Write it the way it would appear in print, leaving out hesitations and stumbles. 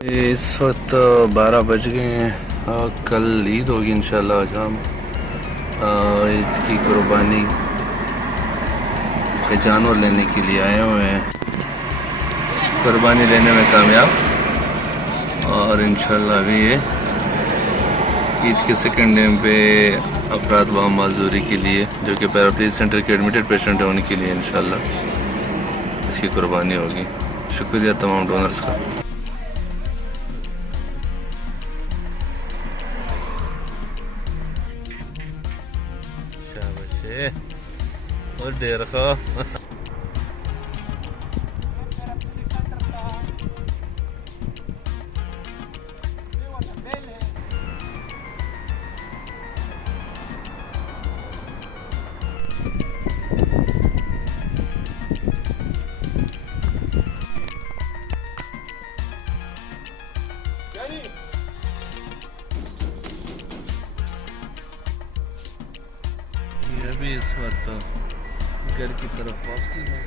इस वक्त 12 बज गए हैं और कल ईद होगी इंशाल्लाह। आज हम ईद की कुर्बानी के जानवर लेने के लिए आए हुए हैं, कुर्बानी लेने में कामयाब। और इंशाल्लाह अभी ये ईद के सेकंड डे पे अफराद व माजूरी के लिए जो कि पैराप्लीज सेंटर के एडमिटेड पेशेंट है उनके लिए इंशाल्लाह इसकी कुर्बानी होगी। शुक्रिया तमाम डोनर्स का। शाबाश और देर खो ये भी इस वक्त घर की तरफ वापसी है।